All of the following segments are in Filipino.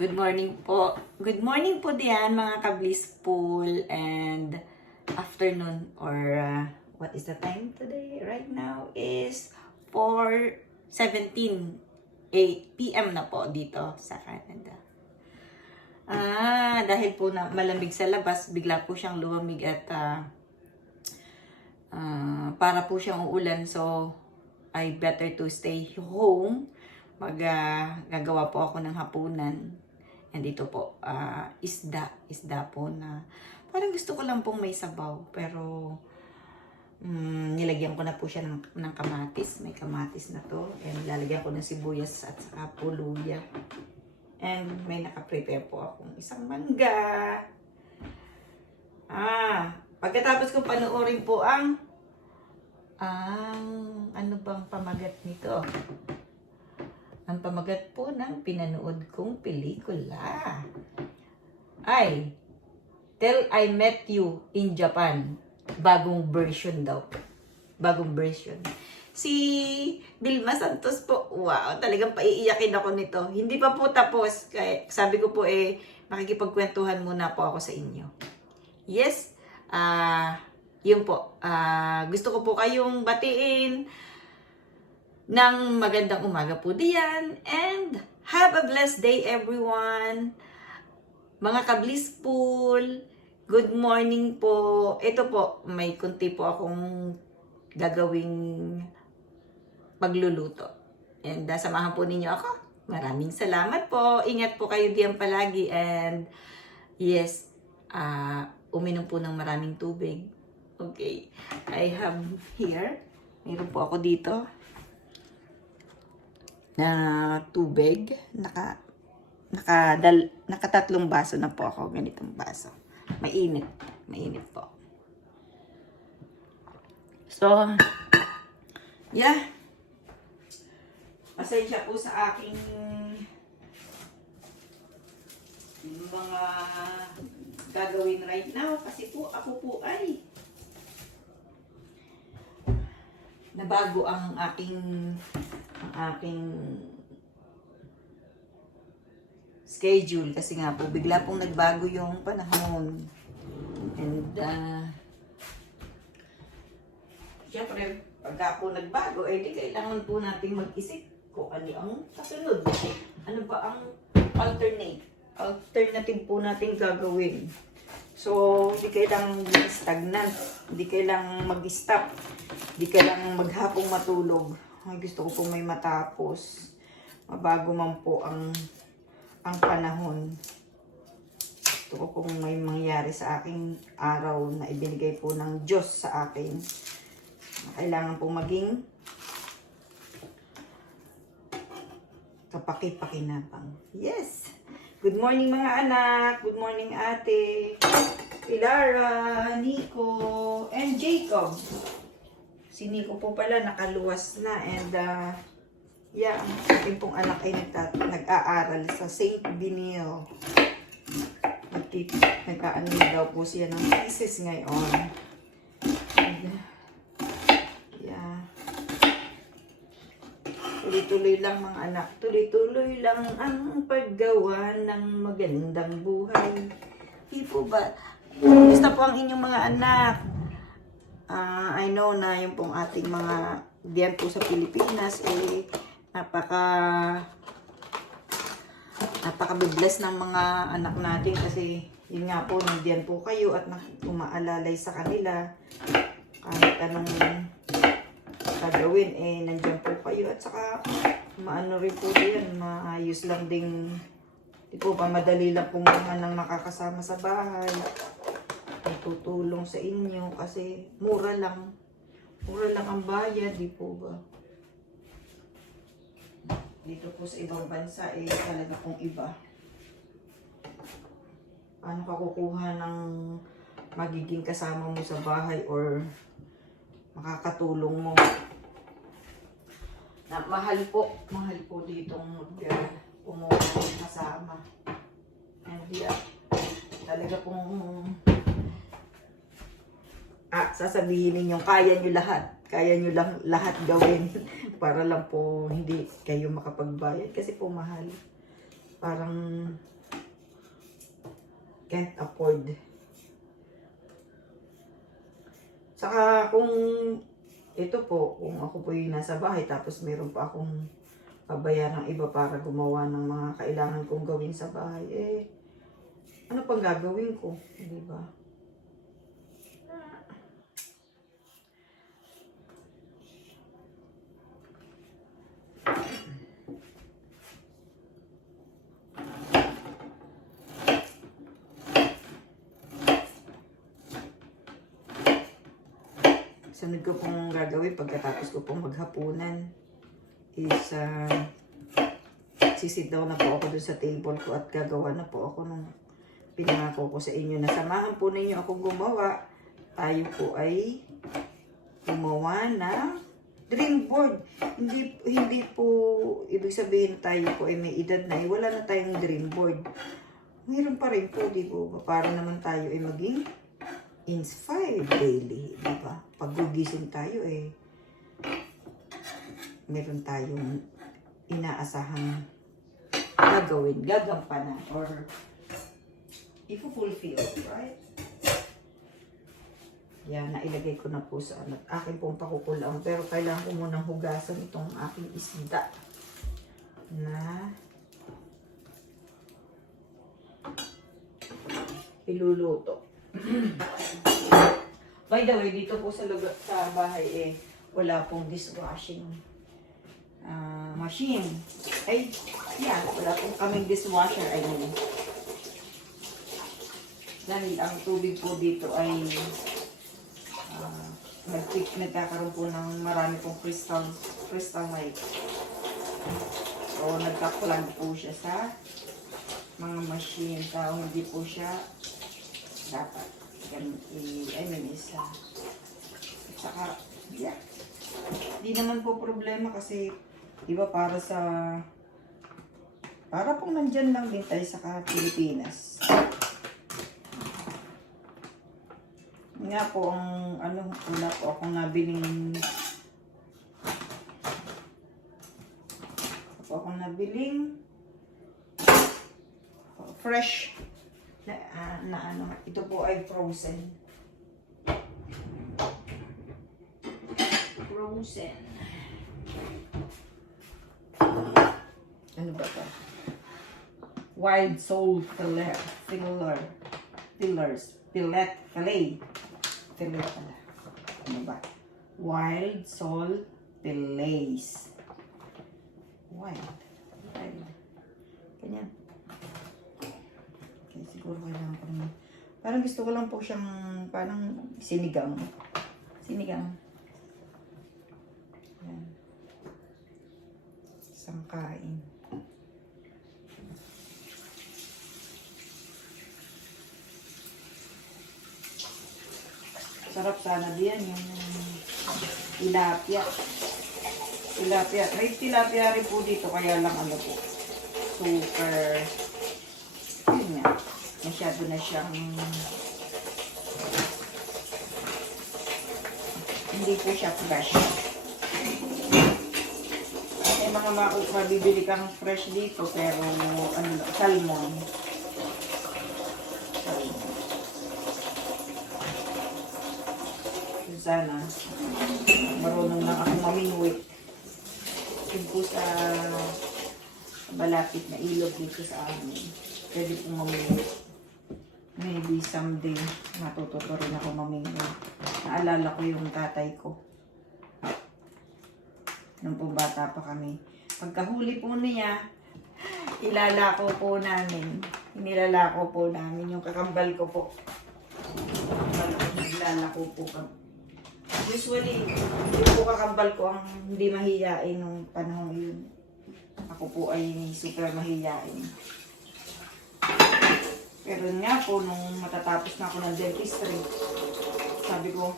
Good morning po. Good morning po diyan mga ka-blissful and afternoon or what is the time today? Right now is 4:17 p.m. na po dito sa Canada. Dahil po na malamig sa labas, bigla po siyang lumamig at para po siyang uulan, so I better to stay home. Gagawa po ako ng hapunan. And ito po, isda po na parang gusto ko lang pong may sabaw. Pero nilagyan ko na po siya ng kamatis. May kamatis na to. And lalagyan ko ng sibuyas at saka po luya. And may nakaprepare po akong isang mangga. Pagkatapos ko panoorin po ang ano bang pamagat nito? Ang pamagat po ng pinanood kong pelikula ay Till I Met You in Japan. Bagong version daw. Bagong version. Si Vilma Santos po, wow, talagang paiiyakin ako nito. Hindi pa po tapos. Kaya sabi ko po makikipagkwentuhan muna po ako sa inyo. Yes, yun po. Gusto ko po kayong batiin ng magandang umaga po diyan. And have a blessed day everyone. Mga ka-blissful, good morning po. Ito po, may kunti po akong gagawing pagluluto. And samahan po ninyo ako. Maraming salamat po. Ingat po kayo diyan palagi. And yes, uminom po ng maraming tubig. Okay. I have here, mayroon po ako dito na tubig. Nakatatlong baso na po ako. Ganitong baso. Mainit. Mainit po. So, yeah. Pasensya po sa aking mga gagawin right now. Kasi po, ako po ay nabago ang aking schedule kasi nga po bigla pong nagbago yung panahon. And syempre pagka po nagbago di kailangan po nating mag-isip kung ano ang kasunod. Ano ba ang alternative po nating gagawin. So, hindi kailangang stagnant, hindi kailangang mag-stop, hindi kailangang maghapong matulog. Ay, gusto ko pong may matapos. Mabago man po ang panahon. Gusto ko pong may mangyari sa aking araw na ibinigay po ng Diyos sa akin. Kailangan pong maging kapaki-pakinabang. Yes! Good morning mga anak! Good morning ate! Pilara, Nico, and Jacob. Si Nico po pala nakaluwas na and yeah, ang aking pong anak ay nag-aaral sa St. Benil. Nag-aano daw po siya ng thesis ngayon. And, yeah. Tuloy-tuloy lang mga anak. Tuloy-tuloy lang ang paggawa ng magandang buhay. Hindi po ba? Gusto po ang inyong mga anak. I know na yung pong ating mga diyan po sa Pilipinas napaka-bless ng mga anak natin kasi yun nga po, nandiyan po kayo at umaalalay sa kanila kahit anong gagawin nandiyan po kayo at saka maano rin po yan, maayos lang ding di po ba madali lang kumuha ng makakasama sa bahay ay tutulong sa inyo kasi mura lang ang bayad, di po ba? Dito po sa ibang bansa talaga pong iba. Paano ka kukuha ng magiging kasama mo sa bahay or makakatulong mo? Mahal po ditong kumuha ng kasama. And yeah, talaga pong sasabihin ninyong kaya nyo lahat. Kaya nyo lang lahat gawin para lang po hindi kayo makapagbayad kasi po mahal. parang can't afford. Saka kung ito po, kung ako po yung nasa bahay tapos meron pa akong pabayaan ng iba para gumawa ng mga kailangan kong gawin sa bahay, eh, ano pang gagawin ko? Di ba? Sunod ko pong gagawin pagkatapos ko pong maghapunan is sisit down na po ako dun sa table ko at gagawa na po ako ng pinangako ko sa inyo na samahan po ninyo akong gumawa. Tayo po ay gumawa ng dream board. Hindi po ibig sabihin tayo po ay may edad na wala na tayong dream board. Mayroon pa rin po, di po, para naman tayo ay maging inspired daily, di ba? Pag gugising tayo meron tayong inaasahan gagawin, gagampanan, or i-fulfill, right? Yan, nailagay ko na po sa akin pong pakukulang. Pero kailangan ko munang hugasan itong aking isda na iluluto. By the way, dito po sa lugar, sa bahay wala pong dishwashing machine. Ay, yan, wala pong kaming dishwasher. I mean, dahil ang tubig po dito ay nagkakaroon po ng marami pong crystal light. So, nagkakulang po siya sa mga machine. Tao, hindi po siya dapat. At saka, yeah. Di naman po problema kasi, diba, para pong nandyan lang din tayo sa Pilipinas. Nga po ang wala po akong nabiling fresh na ito po ay frozen. Ano ba ito? Wild Soul Fillet. Ano ba? Wild Soul Fillets. Wild. Ganyan. Okay, siguro kailangan ko naman. Parang gusto ko lang po siyang parang sinigang. Yan. Isang kain. Sarap sana diyan yung tilapia. May tilapia rin po dito, kaya lang po. Super. Yun nga. Masyado na siyang hindi po siya fresh. May mga mabibili kang fresh dito, pero salmon. Sana marunong lang ako mamingwit. Yun po sa malapit na ilog dito sa amin. Pwede pong mamingwit. Maybe someday matututo rin ako mamingwit. Naalala ko yung tatay ko. Nung po bata pa kami. Pagkahuli po niya, ilalako po namin yung kakambal ko po. Ilalako po kami. Usually, yung po kakambal ko ang hindi mahiyain nung panahon yun. Ako po ay super mahiyain. Pero nga po, nung matatapos na ako ng dentistry, sabi ko,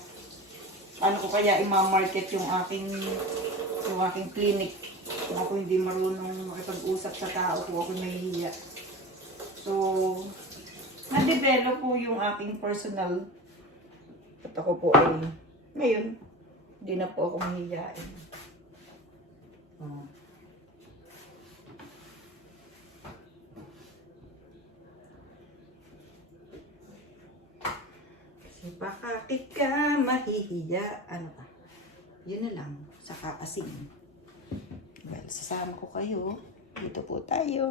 paano ko kaya i-market yung aking clinic kung ako hindi marunong makipag-usap sa tao, kung ako mahihiya. So, na-develop po yung aking personal. At ako po ay ngayon, hindi na po ako mahihiyain. bakit ka mahihiya? Ano pa? Yun na lang. Saka asin. Well, sasama ko kayo. Dito po tayo.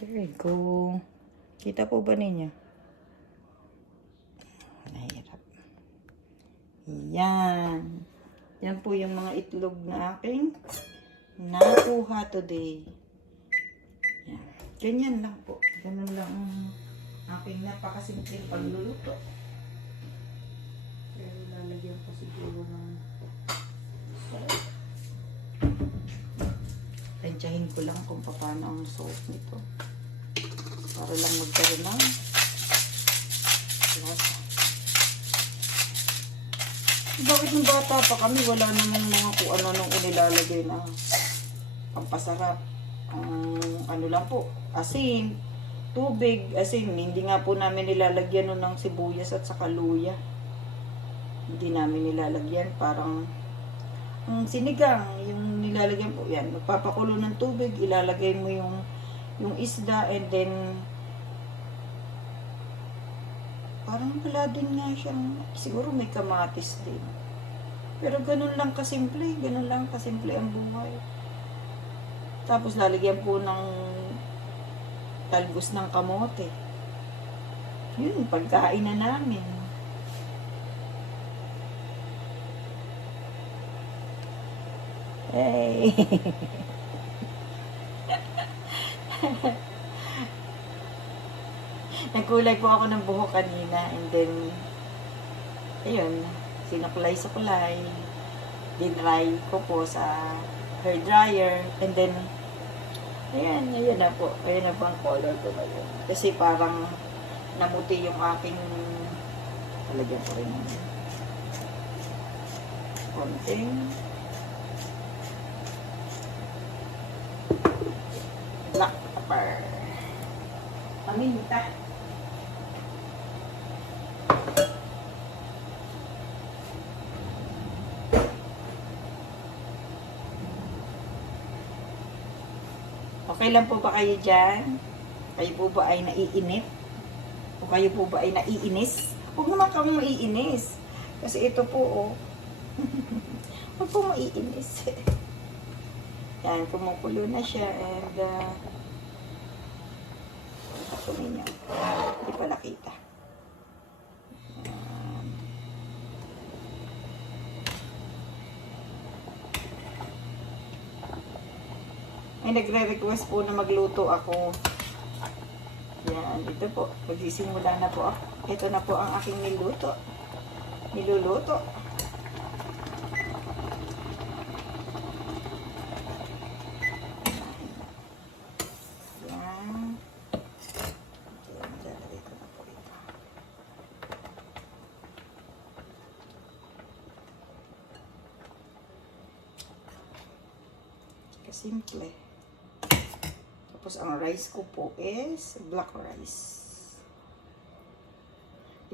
There we go. Kita po ba ninyo? Nahirap. Yan. Yan po yung mga itlog na aking nakuha today. Yan. Ganyan lang po. Ganun lang ang aking napakasimpleng pagluluto. Pero lalagyan ko siguro ng salt. Tansyahin ko lang kung paano ang salt nito. Para lang magkaroon ng lasa. Bakit nung bata pa kami, wala namang mga kung ano nung inilalagay na pampasarap. Ano lang po, asin, tubig, asin. Hindi nga po namin nilalagyan nun ng sibuyas at saka luya. Hindi namin nilalagyan. Parang sinigang, yung nilalagyan po yan. Magpapakulo ng tubig, ilalagay mo yung isda and then parang wala din nga siyang, siguro may kamatis din. Pero ganun lang kasimple ang buhay. Tapos lalagyan po ng talbos ng kamote. Yun, pagkain na namin. Hey! Nagkulay po ako ng buhok kanina and then ayun, sinukulay-sukulay, dinry ko po sa hair dryer and then ayan na po ang color ko ngayon. Kasi parang namuti yung aking talagyan ko rin ng konting black pepper. Paminta. Okay lang po ba kayo dyan? Kayo po ba ay naiinip? O kayo po ba ay naiinis? Huwag naman kami maiinis. Kasi ito po, oh. Huwag po maiinis. Yan, kumukulo na siya and tuminyo. Hindi pa nakita. Ay, nagre-request po na magluto ako. Yan, ito po. Magsisimula na po ako. Ito na po ang aking niluluto. Yan. Lalagay ko na po ito. Kasimple. Tapos ang rice ko po is black rice.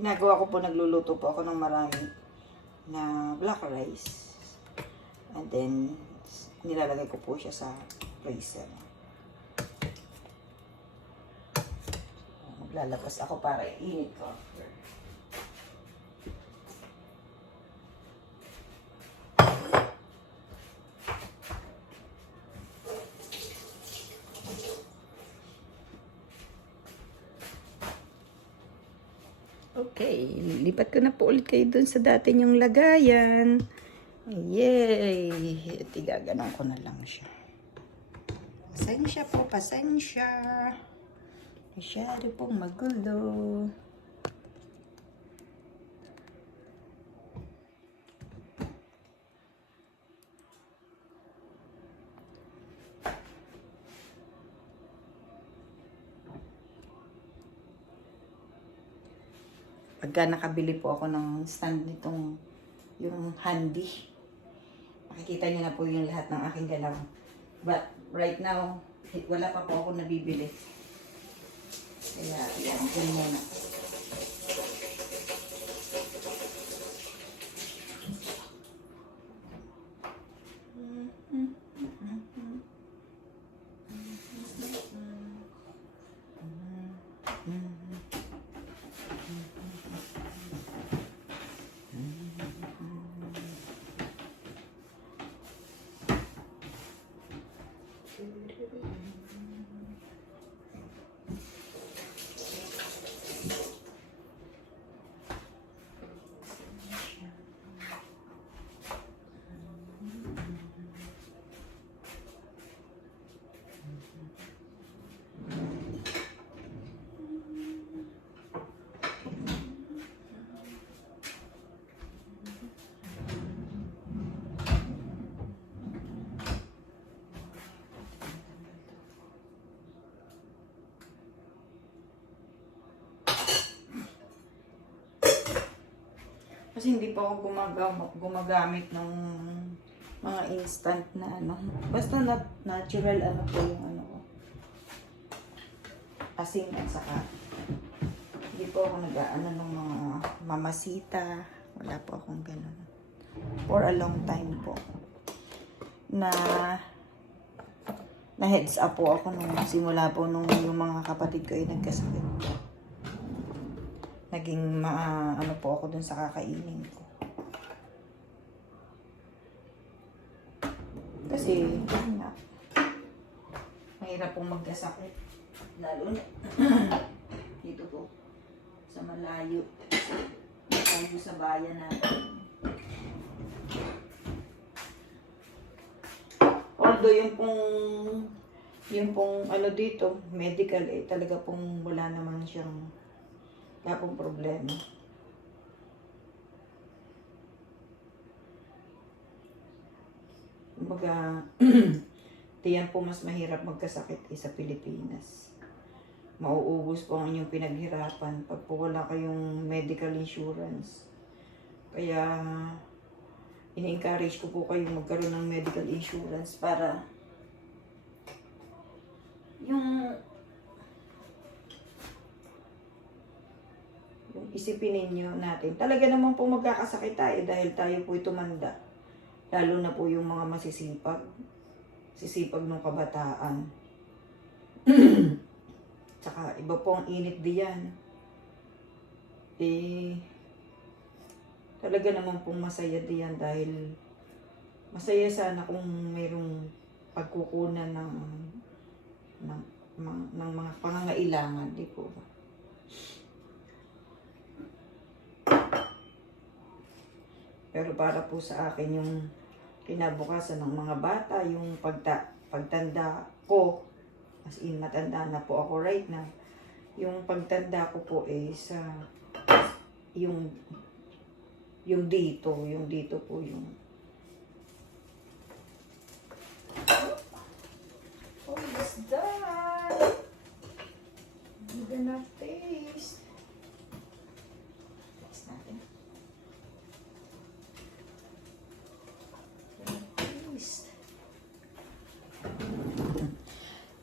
Ginagawa ko po, nagluluto po ako ng marami na black rice. And then, nilalagay ko po siya sa freezer. Maglalabas ako para i-init ko. Okay, lipat ko na po ulit kayo dun sa dati niyong lagayan. Yay! Tigaganon ko na lang siya. Pasensya po, pasensya. Masyado pong magulo. Pagka nakabili po ako ng stand nitong yung handy, makikita niyo na po yung lahat ng aking galaw. But right now, wala pa po ako nabibili. Kaya yan, yan muna. Kasi hindi pa ako gumagamit ng mga instant na ano. Basta natural ano po yung ano ko. Asin at saka hindi po ako nag-aano ng mga mamasita. Wala po akong ganun. For a long time po. Na heads up po ako nung simula po nung yung mga kapatid ko ay nagkasakit. Naging ano po ako dun sa kakainin ko. Kasi, yun nga, mahirap pong magkasakit. Lalo na dito po, sa malayo sa bayan natin. Although yung pong ano dito, medical talaga pong wala naman siyang pong problema. Kumbaga, tiyan po mas mahirap magkasakit sa Pilipinas. Mauubos po ang inyong pinaghirapan pag po wala kayong medical insurance. Kaya, ini-encourage ko po kayong magkaroon ng medical insurance para yung isipin ninyo natin. Talaga naman po magkakasakit tayo dahil tayo po tumanda. Lalo na po yung mga masisipag. Sisipag ng kabataan. Tsaka iba po ang init diyan. Talaga naman pong masaya diyan dahil masaya sana kung mayroong pagkukunan ng mga pangangailangan, di po ba? Pero para po sa akin yung kinabukasan ng mga bata, yung pagtanda ko, as in matanda na po ako right now, yung pagtanda ko po is yung dito po yung what's that? I'm gonna taste. Taste natin.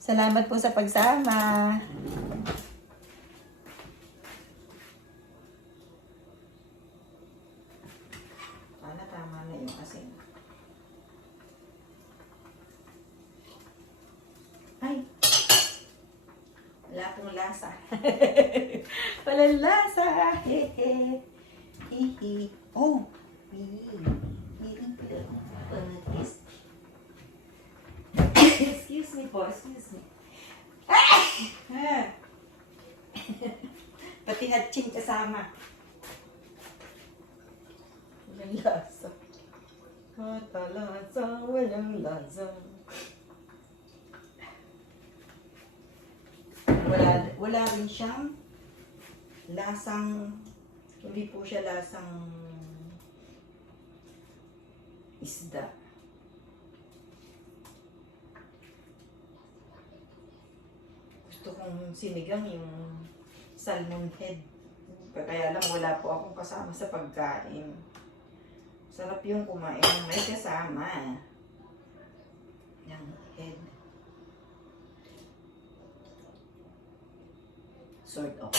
Salamat po sa pagsama. Sana tama na yung asin. Ay! Wala pong lasa. Walang lasa. Hehe. Hihi. Oh! Excuse me po, excuse me. Pati hatching kasama. Walang lasa. Katalasa, walang lasa. Wala rin siyang lasang, hindi po siya lasang isda. Gusto kong sinigang yung salmon head. Kaya lang wala po akong kasama sa pagkain. Sarap yung kumain ng may kasama. Yung head. Sort of.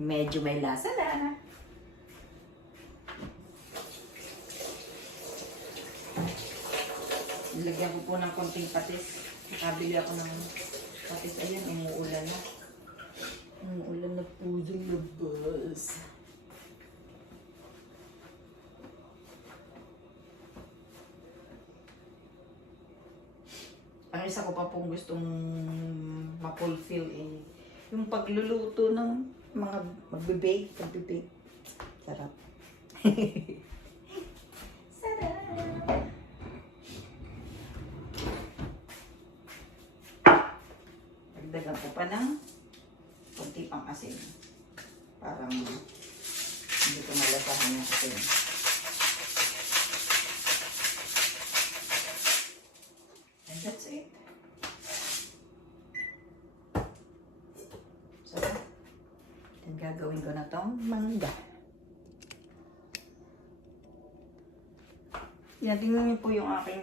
Medyo may lasa na. Nilagyan ko po ng konting patis. Nakabili ako ng patis. Ayan, umuulan na. Umuulan na po yung labas. Ang isa ko pa pong gustong ma-fulfill yung pagluluto ng mga magbe-bake. Sarap. Sarap. Dagdagan ko pa ng konti pang asin. Parang hindi ko malasahan yung asin. And that's it. So, then gagawin ko na tong mangga. Yan, tingnan niyo po yung aking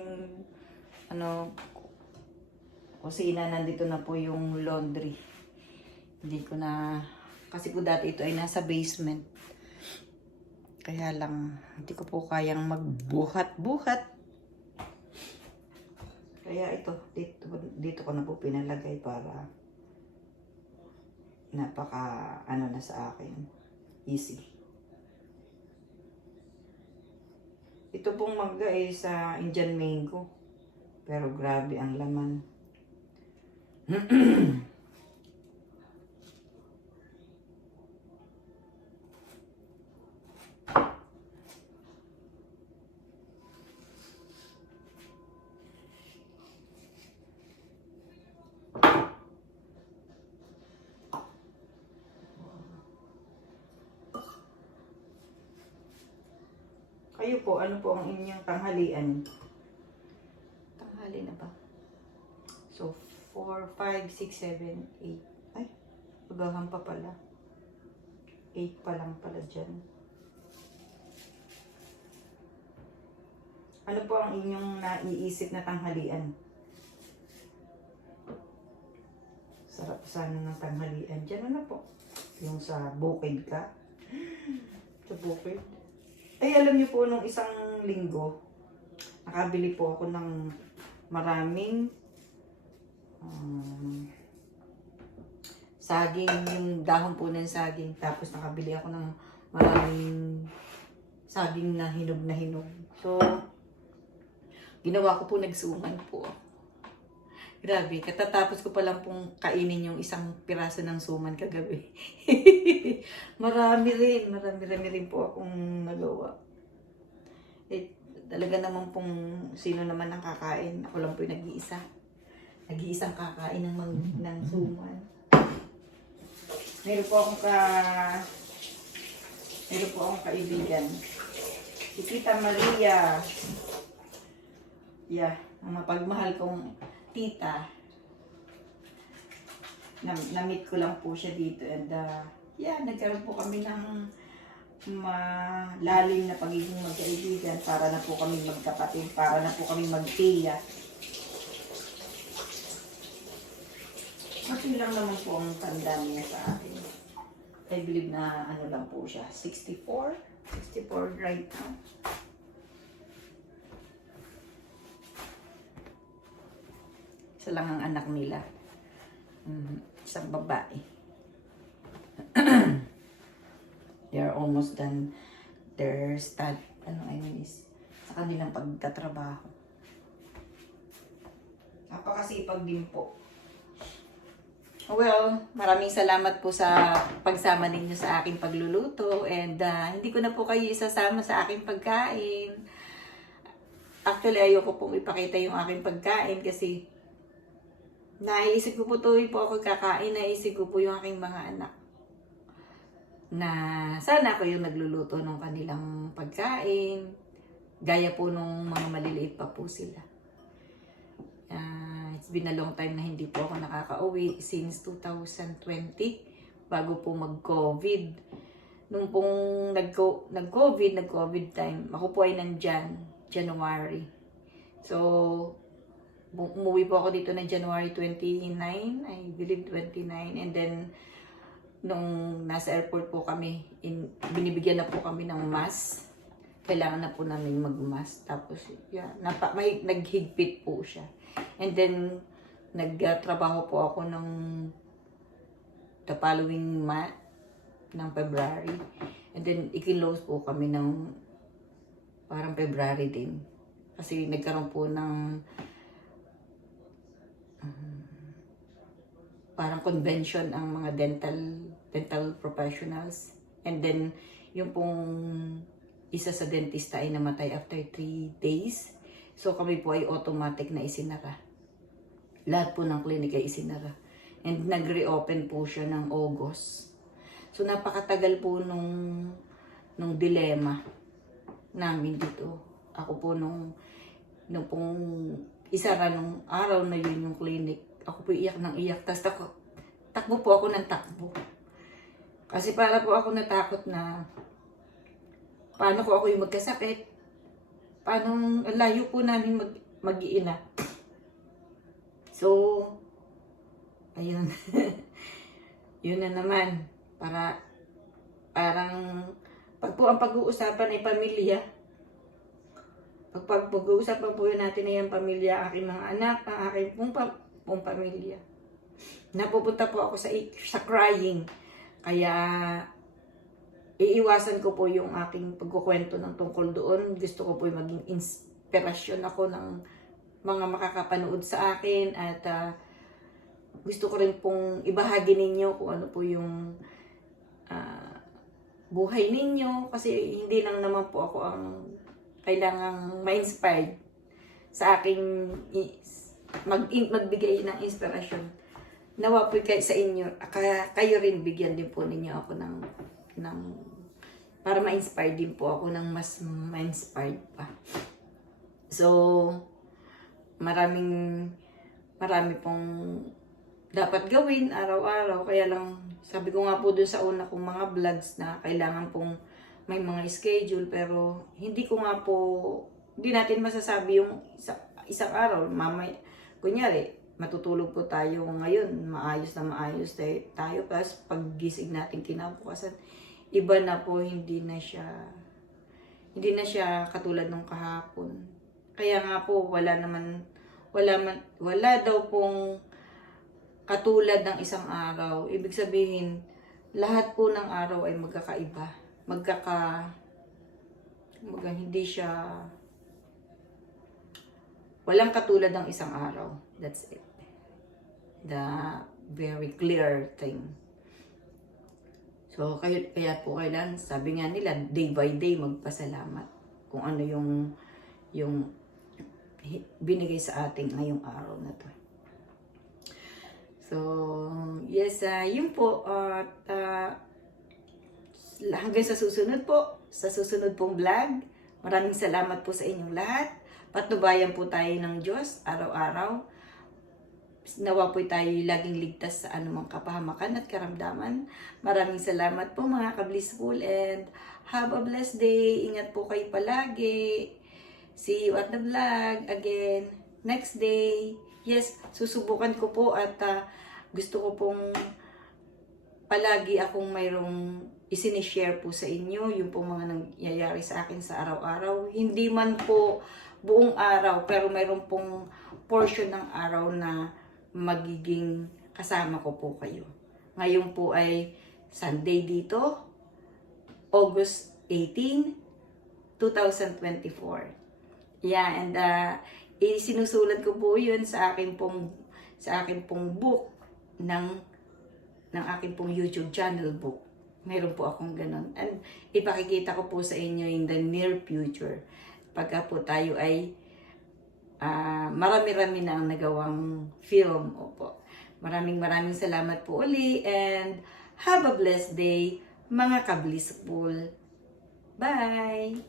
kusina. Nandito na po yung laundry. Hindi ko na, kasi po dati ito ay nasa basement. Kaya lang, hindi ko po kayang magbuhat-buhat. Kaya ito, dito ko na po pinalagay para napaka, na sa akin. Easy. Ito pong mangga ay sa Indian mango. Pero grabe ang laman. Kayo po, ano po ang inyong tanghalian? Tanghali na ba? So, 4, 5, 6, 7, 8. Ay, magahan pa pala. 8 pa lang pala dyan. Ano po ang inyong naiisip na tanghalian? Sarap sana ng tanghalian. Dyan na po. Yung sa bukid ka. Sa bukid. Ay, alam niyo po, nung isang linggo, nakabili po ako ng maraming saging, yung dahon po ng saging. Tapos nakabili ako ng maraming saging na hinog na hinog. So, ginawa ko po, nagsuman po. Grabe, katatapos ko pa lang pong kainin yung isang piraso ng suman kagabi. marami rin po akong nagawa. Talaga naman pong sino naman ang kakain. Ako lang po yung nag-iisa. Nag-iisang kakain ng suman. Meron po akong kaibigan. Si Tita Maria. Yeah, ang mapagmahal kong tita. Na-meet ko lang po siya dito and nagkaroon po kami ng malalim na pagiging magkaibigan para na po kami magkapatid, para na po kami magtiya. Kasi lang naman po ang tanda niya sa akin. I believe na lang po siya, 64 right now. Isa lang ang anak nila. Isang babae. They are almost done their sa kanilang pagtatrabaho. Napakasipag din po. Well, maraming salamat po sa pagsama ninyo sa aking pagluluto and hindi ko na po kayo isasama sa aking pagkain. Actually, ayoko pong ipakita yung aking pagkain kasi naisip ko po tuwing po ako kakain, naisip ko po yung aking mga anak. Na sana ako yung nagluluto ng kanilang pagkain. Gaya po nung mga maliliit pa po sila. It's been a long time na hindi po ako nakaka-uwi since 2020 bago po mag-COVID. Nung pong nag-COVID time, ako po ay nandyan, January. So, umuwi po ako dito na January 29, I believe 29, and then nung nasa airport po kami, binibigyan na po kami ng mask. Kailangan na po namin mag-mask. Tapos, may naghigpit po siya. And then, nagtrabaho po ako ng the following month, ng February. And then, ikinlose po kami ng parang February din. Kasi nagkaroon po ng parang convention ang mga dental professionals. And then, yung pong isa sa dentista ay namatay after 3 days. So, kami po ay automatic na isinara. Lahat po ng clinic ay isinara. And nag-reopen po siya ng August. So, napakatagal po nung dilema namin dito. Ako po nung pong isara nung araw na yun yung clinic, ako po iyak ng iyak. Tapos takbo po ako ng takbo. Kasi para po ako natakot na paano ko ako yung magkasakit. Paano, layo po namin mag-iina. So, ayun. Yun na naman. Parang, pag po ang pag-uusapan ay pamilya, pag pag-uusapan po yun natin ay ang pamilya, aking mga anak, ang aking pong pamilya. Napupunta po ako sa crying. Kaya, iiwasan ko po yung aking pagkukwento ng tungkol doon. Gusto ko po yung maging inspirasyon ako ng mga makakapanood sa akin. At gusto ko rin pong ibahagi ninyo kung ano po yung buhay ninyo. Kasi hindi lang naman po ako ang kailangang ma-inspired sa aking magbigay ng inspirasyon. Nawa po kayo sa inyo, kayo rin bigyan din po ninyo ako ng para ma-inspire din po ako ng mas ma-inspired pa. So, marami pong dapat gawin araw-araw. Kaya lang, sabi ko nga po dun sa una kong mga vlogs na kailangan pong may mga schedule, pero hindi natin masasabi yung isang araw. Kunyari, matutulog po tayo ngayon, maayos tayo, tapos paggising natin kinabukasan, iba na po, hindi na siya katulad nung kahapon. Kaya nga po, wala daw pong katulad ng isang araw. Ibig sabihin, lahat po ng araw ay magkakaiba. Hindi siya, walang katulad ng isang araw. That's it. The very clear thing. So, kaya po kailan, sabi nga nila, day by day magpasalamat kung ano yung binigay sa ating ngayong araw na to. So, yes, yun po. Hanggang sa susunod pong vlog. Maraming salamat po sa inyong lahat. Patnubayan po tayo ng Diyos araw-araw. Nawa po tayo laging ligtas sa anumang kapahamakan at karamdaman. Maraming salamat po mga ka-blissful, and have a blessed day. Ingat po kayo palagi. See you at the vlog again next day. Yes, susubukan ko po at gusto ko pong palagi akong mayroong isinishare po sa inyo, yung po mga nangyayari sa akin sa araw-araw. Hindi man po buong araw, pero mayroon pong portion ng araw na magiging kasama ko po kayo. Ngayon po ay Sunday dito, August 18, 2024. Yeah, and sinusulat ko po yun sa aking pong book ng aking pong YouTube channel book. Meron po akong ganun. And ipakikita ko po sa inyo in the near future. Pagka po tayo ay marami-rami na ang nagawang film. Opo. Maraming salamat po uli, and have a blessed day, mga ka-blissful. Bye!